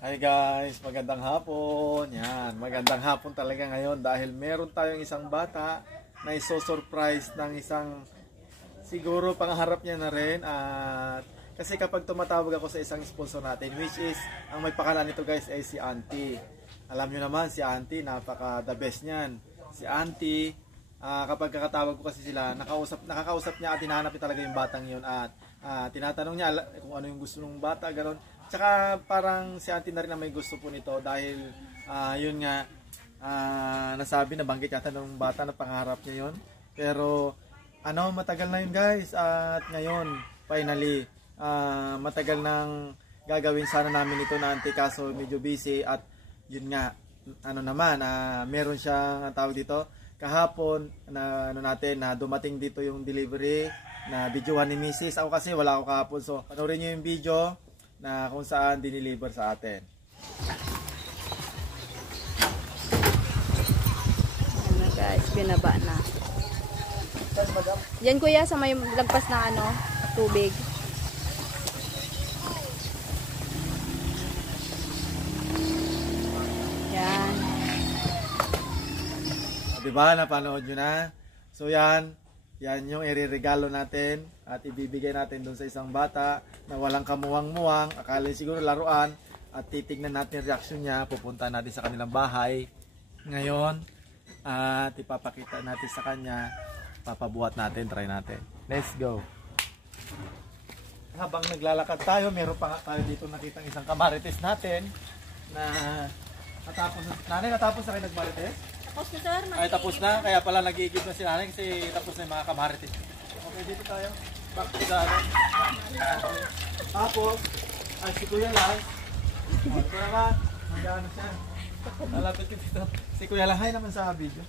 Hi guys, magandang hapon. Yan, magandang hapon talaga ngayon dahil meron tayong isang bata na iso-surprise ng isang siguro pangarap niya na rin. At kasi kapag tumatawag ako sa isang sponsor natin, which is ang may pakalan nito guys ay si Auntie. Alam niyo naman si Auntie, napaka the best niyan. Si Auntie, kapag kakatawag ko kasi sila, nakakausap niya at hinahanap niya talaga yung batang yun at tinatanong niya kung ano yung gusto ng bata, gano'n. Tsaka parang si Auntie na rin na may gusto po nito dahil yun nga, nasabi na banggit yata ng bata na pangarap niya yun. Pero matagal na yun guys at ngayon finally matagal nang gagawin sana namin ito na Auntie kaso medyo busy at yun nga, meron siyang tawag dito kahapon na natin na dumating dito yung delivery na videohan ni Mrs. Ako kasi wala ako kahapon so panoorin niyo yung video na kung saan diniliver sa atin. Ayan na guys, binaba na. Yan kuya sa may lagpas na tubig. Yan. Diba, napanood nyo na? So yan yung ireregalo natin at ibibigay natin doon sa isang bata na walang kamuwang-muwang, akala siguro laruan at titignan natin reaction niya, pupunta natin sa kanilang bahay ngayon at ipapakita natin sa kanya, papabuhat natin, try natin. Let's go! Habang naglalakad tayo, meron pa tayo dito nakitang isang kamarites natin na natapos na kayo nagmarites? Tapos na sir. Ay tapos na, kaya pala nag-iigib na si nanay kasi tapos na yung mga kamarites. Okay, dito tayo. Back to the Tapos, ay si Kuya Lance. Ito naman, mag-ano siya. Nalapit ko dito. Si Kuya Lance, ay naman sa video.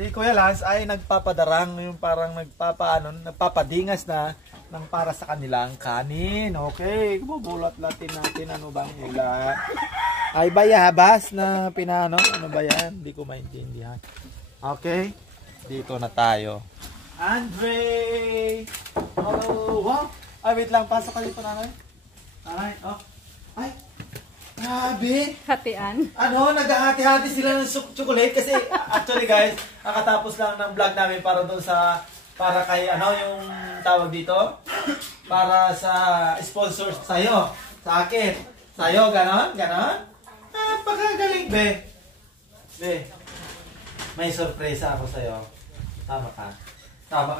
Si Kuya Lance ay nagpapadarang, yung parang nagpapadingas na ng para sa kanilang kanin. Okay, bubulat-latin natin ano bang ulan. Ay bayabas na pinano, ano ba yan? Hindi ko maintindihan. Okay, dito na tayo. Andre! Oh, wow! Ay, wait lang, pasok ka dito nanay. Nanay, oh. Ay, grabe! Hatian. Naghahati-hati sila ng chocolate kasi actually guys, nakatapos lang ng vlog namin para kay yung tawag dito para sa sponsor sa'yo, sa akin, sa'yo, ganon. Napakagaling, be. May sorpresa ako sa'yo. Tama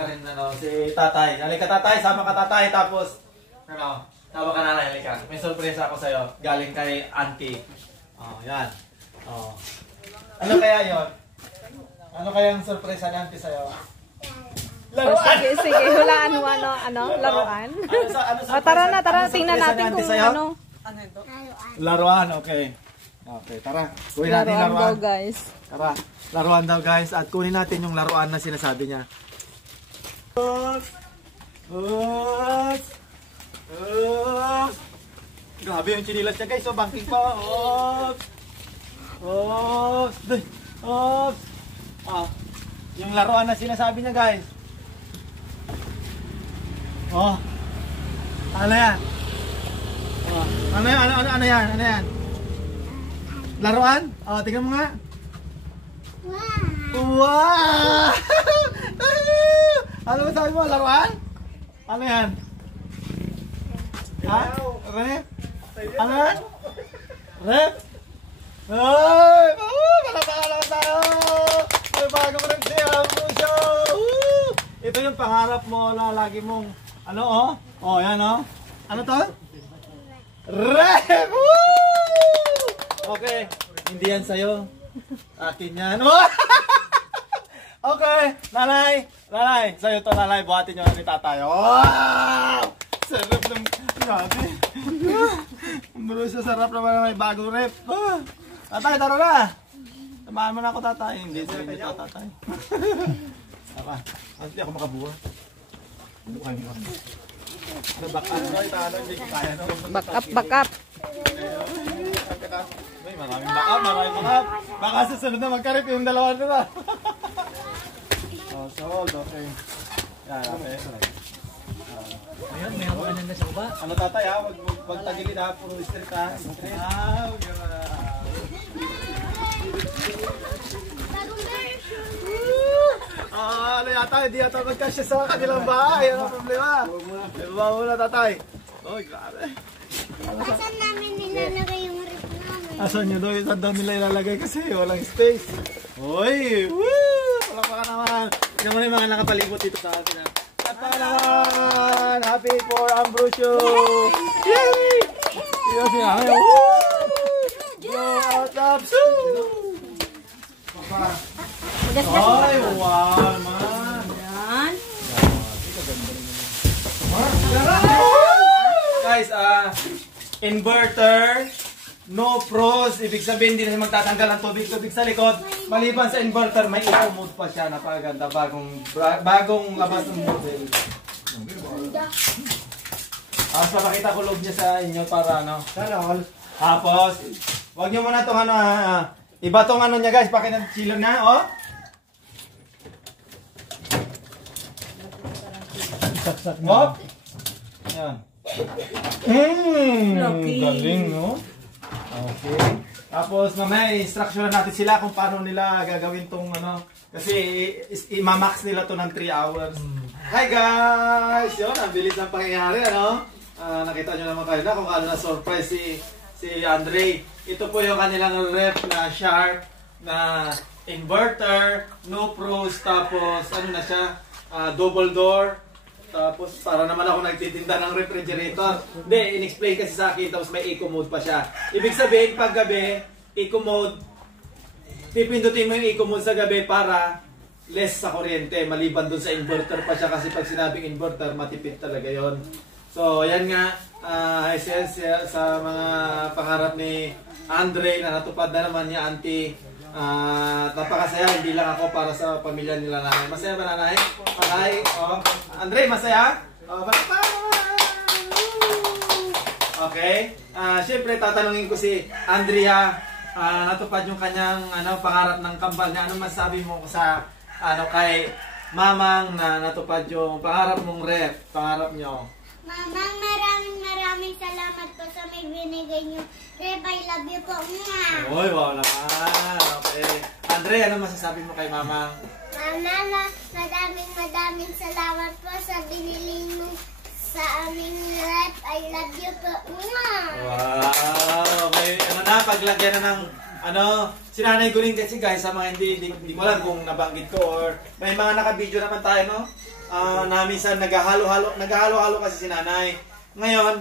ka rin, si tatay. Halika tatay, sama ka tatay, tapos, tama ka nanay, halika. May sorpresa ako sa'yo, galing kay Auntie. Yan. Ano kaya yon? Ano kaya ang sorpresa ni Auntie sa'yo? Laruan! Sige, hulaan mo laruan. Tara, tingnan natin kung ano. Ano ito? Laruan, okay. Okay, tara. Kunin natin yung laruan. Daw, guys. Tara, laruan daw guys. At kunin natin yung laruan na sinasabi niya. Grabe yung chinilas niya guys. So, banking pa. Yung laruan na sinasabi niya guys. Ano yan? Ano yan? Laruan? Tingnan mo nga. Wow! Ano sabi mo? Laruan? Ano yan? Ha? Rep? Ano yan? Rep? Ay! Palapala tayo! May bago ko rin siya! Ito yung pangarap mo na lagi mong yan Ano to? Rep! Okay, hindi yan sa'yo. Akin yan. Okay, nanay, sa'yo to nanay, buhatin nyo ni tatay. Wow! Sarap ng grabe. Bro, sa sarap naman may bagong rep. Tatay, taro na. Tamaan mo na ako tatay. Hindi sa inyo to tatay. Saka, hindi ako makabuha. Back up. Maraming backup. Baka susunod na magkarip yung dalawa nila. Sold, okay. Yan, okay. Ayan, may hawakan na sa baba. Ano tatay ha? Pag tagilid ha, puro straight ha. Straight. Ano yata, hindi yata magkasya sa kanilang bahay. Ano ang problema? Baba muna, tatay. Oh, grabe. Asan namin nilalagay yung rip namin? Asan nyo daw? Saan daw nila ilalagay kasi walang space. Uy! Woo! Wala pa ka naman. Tignan mo na yung mga nakapalibot dito sa atin. Kata naman! Happy for Ambrosio! Yay! Tignan si Mami. Woo! Blow out up! Ay, wow man! Yan. Guys, inverter, no pros, ibig sabihin hindi na magtatanggal ng tubig sa likod. Maliban sa inverter, may eco mode pa siya, napakaganda, bagong labas ng model. Papakita ko loob niya sa inyo para ano. Tapos, wag niyo muna itong ano, iba tong ano niya guys, pakita ng chilo na, oh. Saksak mo. Yan. Galing, no? Okay. Tapos mamaya i-instructionan natin sila kung paano nila gagawin tong ano. Kasi i-max nila to ng 3 hours. Hi guys! Yun, ang bilis ng pangyayari, ano? Nakita nyo naman kayo na kung ano na surprise si Andre. Ito po yung kanilang ref na Sharp na inverter, no pros, tapos ano na siya, double door. Tapos para naman ako nagtitinda ng refrigerator. Hindi, in-explain kasi sa akin, tapos may eco mode pa siya. Ibig sabihin, pag gabi, eco mode, pipindutin mo yung eco mode sa gabi para less sa kuryente. Maliban dun sa inverter pa siya kasi pag sinabing inverter, matipid talaga yon. So, yan nga, sa mga pangarap ni Andre na natupad na naman niya, Auntie. Napakasaya, hindi lang ako para sa pamilya nila nanay. Masaya ba nanay? Nanay, oh. Andre, masaya? Oh, okay. Siyempre, tatanungin ko si Andrea, natupad yung kanyang pangarap ng kambal niya. Ano masabi mo sa kay Mamang na natupad yung pangarap mong ref, pangarap nyo? Mamang, maraming salamat po sa may binigay niyo. Rep, I love you po. Uy, wow naman. Okay. Andre, ano masasabi mo kay Mamang? Mama, maraming salamat po sa binili mo sa aming rep. I love you po. Wow. Okay. Paglagyan na ng si Nanay Guling kasi guys, sa mga hindi ko alam kung nabanggit ko or may mga naka-video naman tayo, no? Na minsan naghahalo-halo kasi si Nanay. Ngayon,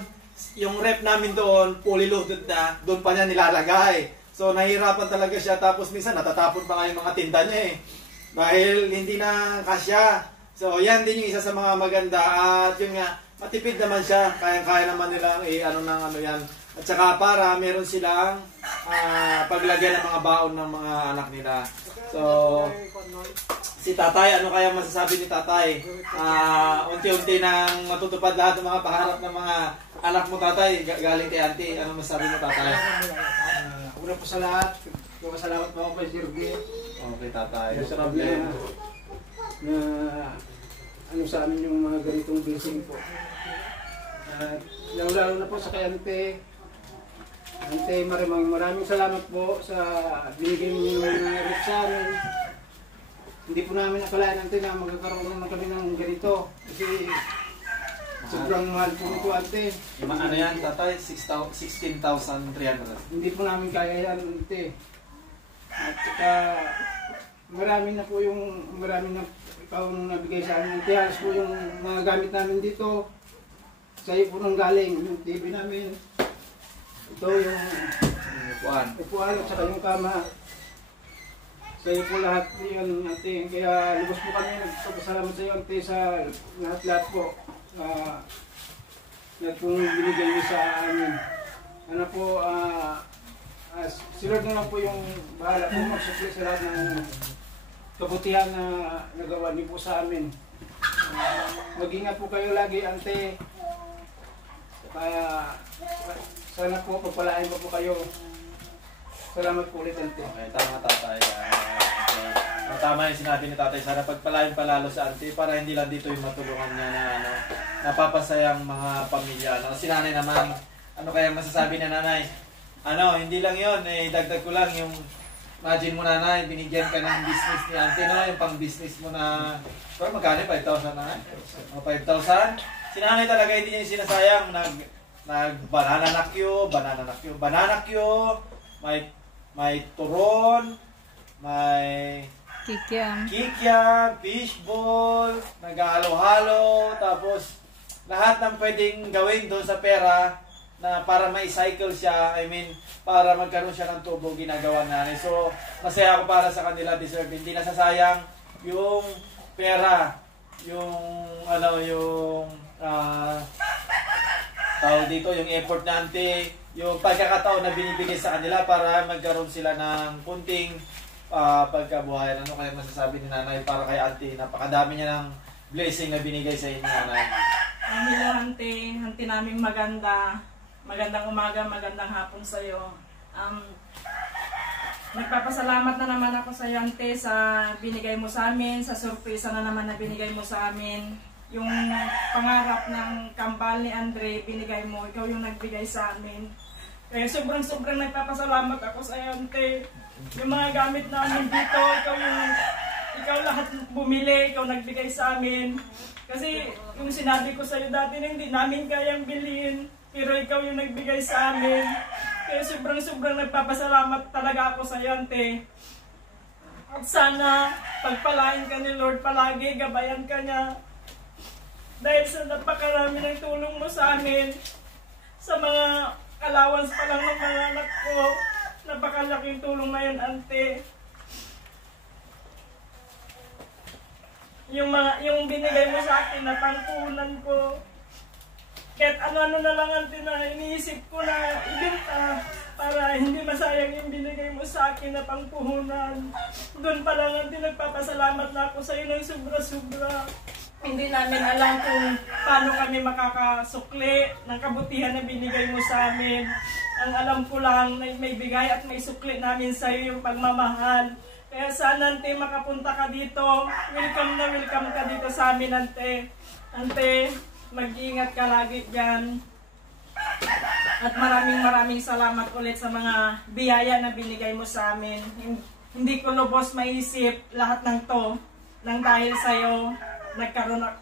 yung rep namin doon, fully loaded na, doon pa niya nilalagay. So, nahihirapan talaga siya. Tapos minsan, natatapon pa nga yung mga tinda niya dahil hindi na kasya. So, yan din yung isa sa mga maganda. At yun nga, matipid naman siya. Kaya-kaya naman nilang yan. At saka para meron silang paglagyan ng mga baon ng mga anak nila. So, si Tatay, ano kaya masasabi ni Tatay? Unti-unti nang matutupad lahat ng mga pangarap ng mga anak mo, Tatay, galing kay Auntie. Ano masasabi mo, Tatay? Una po sa lahat, salamat po ako kay Sir G. Okay, Tatay. Sa problema na sa amin yung mga ganitong blessing po. Lalo na po sa kay Ante. Ante, maraming salamat po sa binigay niyo ng rep sa amin. Hindi po namin akalain, Ante, na magkakaroon naman kami ng ganito. Kasi sobrang mahal po nito, Ante. Ano yan, Tatay? 16,300. Hindi po namin kaya yan, Ante. At saka marami na ikaw nabigay sa amin, Ante. Halos po yung mga gamit namin dito. Sa iyo po nang galing, yung TV namin. Ito yung upuan at saka yung kama. Sa iyo po lahat yun, Ate. Kaya lubos po kami nagpapasalamat sa iyo, Ante, sa lahat-lahat po. Lahat pong binigay niyo sa amin. Ano po, si Lord na lang po yung bahala po magsukli sa lahat ng kabutihan na nagawa niyo po sa amin. Mag-ingat po kayo lagi, Ante. Kaya sana po pagpalain po kayo. Salamat po ulit, Ante. Okay, tama, Tatay. Tama yung sinabi ni Tatay. Sana pagpalain palalo sa Auntie para hindi lang dito yung matulungan niya na napapasayang mga pamilya. Si Nanay naman, ano kaya masasabi na nanay? Ano, hindi lang yon, dagdag ko lang yung, imagine mo nanay, binigyan ka ng business ni auntie, no? Yung pang business mo na, pero magkano 5,000 na? O 5,000? Si nanay talaga hindi niya sinasayang, banana Q, may turon, may kikiam, fishball, nag-halo-halo, tapos lahat ng pwedeng gawin doon sa pera na para ma-cycle siya, I mean, para magkaroon siya ng tubo, ginagawa namin. So, masaya ako para sa kanila, deserve. Hindi nasasayang yung pera, tawag dito, yung effort na ante, yung pagkakataon na binibigay sa kanila para magkaroon sila ng kunting pagkabuhayan. Ano kaya masasabi ni nanay para kay auntie? Napakadami niya ng blessing na binigay sa inyo, nanay. Hello, auntie naming magandang umaga, magandang hapon sa iyo. Nagpapasalamat na naman ako sa iyo, auntie, sa binigay mo sa amin, sa sorpresa na naman na binigay mo sa amin. Yung pangarap ng kambal ni Andre, binigay mo, ikaw yung nagbigay sa amin. Kaya sobrang nagpapasalamat ako sa iyo, auntie. Yung mga gamit namin dito, ikaw lahat bumili, ikaw nagbigay sa amin. Kasi yung sinabi ko sa iyo dati na hindi namin kayang bilhin, pero ikaw yung nagbigay sa amin. Kaya sobrang nagpapasalamat talaga ako sa iyo, auntie. At sana pagpalain ka ni Lord palagi, gabayan ka niya. Dahil sa napakarami ng tulong mo sa amin, sa mga allowance pa lang ng mga anak ko, napakalaking tulong na yun, auntie. Yung binigay mo sa akin na pangpuhunan ko, kahit ano-ano na lang, auntie, na iniisip ko na ibenta para hindi masayang yung binigay mo sa akin na pangpuhunan. Doon pa lang, auntie, nagpapasalamat na ako sa iyo ng sobra-sobra. Hindi namin alam kung paano kami makakasukli ng kabutihan na binigay mo sa amin. Ang alam ko lang na may bigay at may sukli namin sa iyo yung pagmamahal. Kaya sana, ante, makapunta ka dito. Welcome ka dito sa amin, ante. Ante, mag-iingat ka lagi dyan. At maraming salamat ulit sa mga biyaya na binigay mo sa amin. Hindi ko lubos maisip lahat ng to nang dahil sa'yo.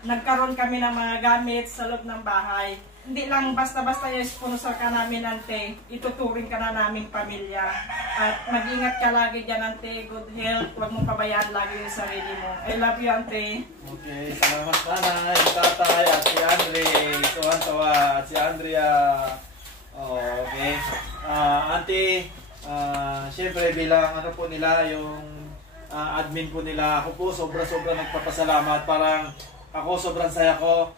Nagkaroon kami ng mga gamit sa loob ng bahay. Hindi lang basta-basta yung sponsor ka namin, ante. Ituturing ka na naming pamilya. At mag-ingat ka lagi dyan, ante. Good health. Huwag mong pabayaan lagi yung sarili mo. I love you, ante. Okay, salamat nanay, tatay, at si Andre. Tuwan-tuwa, at si Andrea. Okay. Auntie, syempre bilang ano po nila, yung admin po nila, ako po sobra-sobra nagpapasalamat. Parang ako sobrang saya ko.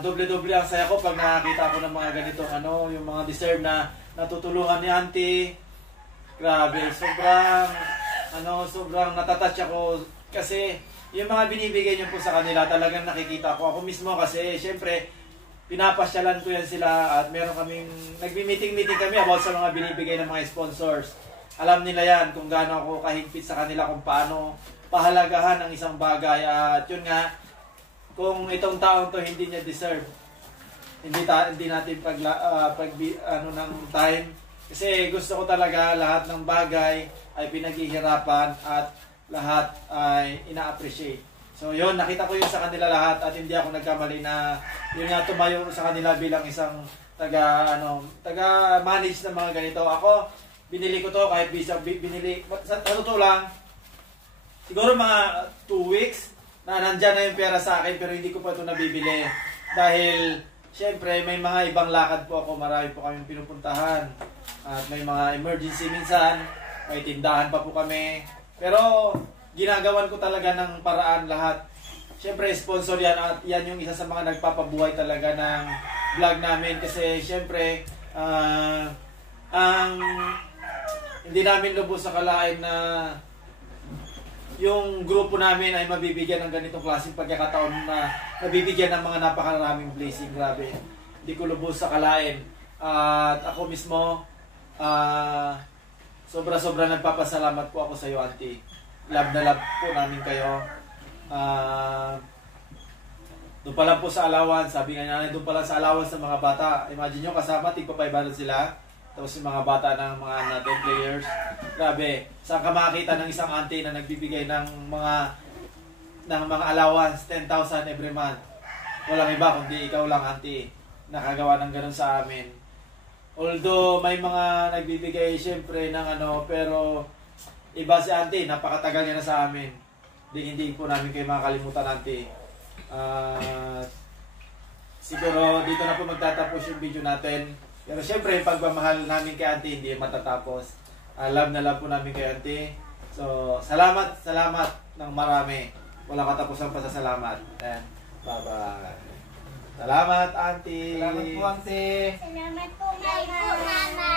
Doble-doble ang saya ko pag nakakita ko ng mga ganito, yung mga deserve na natutulungan ni auntie. Grabe, sobrang natatouch ako kasi yung mga binibigay niyo po sa kanila talagang nakikita ko. Ako mismo kasi syempre pinapasyalan ko yan sila at meron kaming nagbi-meeting kami about sa mga binibigay ng mga sponsors. Alam nila yan kung gaano ako kahigpit sa kanila, kung paano pahalagahan ang isang bagay. At yun nga, kung itong taong to hindi niya deserve, hindi natin ng time, kasi gusto ko talaga lahat ng bagay ay pinaghihirapan at lahat ay ina-appreciate. So yun, nakita ko yun sa kanila lahat at hindi ako nagkamali na yun nga tumayo sa kanila bilang isang taga-manage ng mga ganito. Ako, binili ko to kahit binili, sa totoo lang, siguro mga 2 weeks, na nandyan na yung pera sa akin pero hindi ko pa ito nabibili dahil syempre may mga ibang lakad po ako, marami po kaming pinupuntahan at may mga emergency minsan, may tindahan pa po kami, pero ginagawan ko talaga ng paraan lahat. Syempre sponsor yan at yan yung isa sa mga nagpapabuhay talaga ng vlog namin kasi syempre hindi namin lubos sa kalain na yung grupo namin ay mabibigyan ng ganitong klaseng pagkakataon na nabibigyan ng mga napakaraming blessing. Grabe. Hindi ko lubos sa kalain. At ako mismo, sobra-sobra nagpapasalamat po ako sa iyo, auntie. Love na love po namin kayo. Doon pa lang po sa allowance, sabi nga nanay, doon pa lang sa allowance ng mga bata. Imagine nyo, kasama, tigpa 500 sila. Tapos yung mga bata ng mga natin players. Grabe, saan ka makakita ng isang auntie na nagbibigay ng mga allowance, 10,000 every month. Walang iba kundi ikaw lang, auntie, nakagawa ng ganun sa amin. Although may mga nagbibigay syempre ng pero iba si auntie, napakatagal niya na sa amin. Hindi po namin kayo makakalimutan, auntie. Siguro dito na po magtatapos yung video natin. Pero syempre yung pagmamahal namin kay auntie hindi matatapos. Love na love po namin kay auntie. So salamat ng marami. Walang katapusang pasasalamat. And bye-bye. Salamat, auntie. Salamat po, auntie. Salamat po, mama.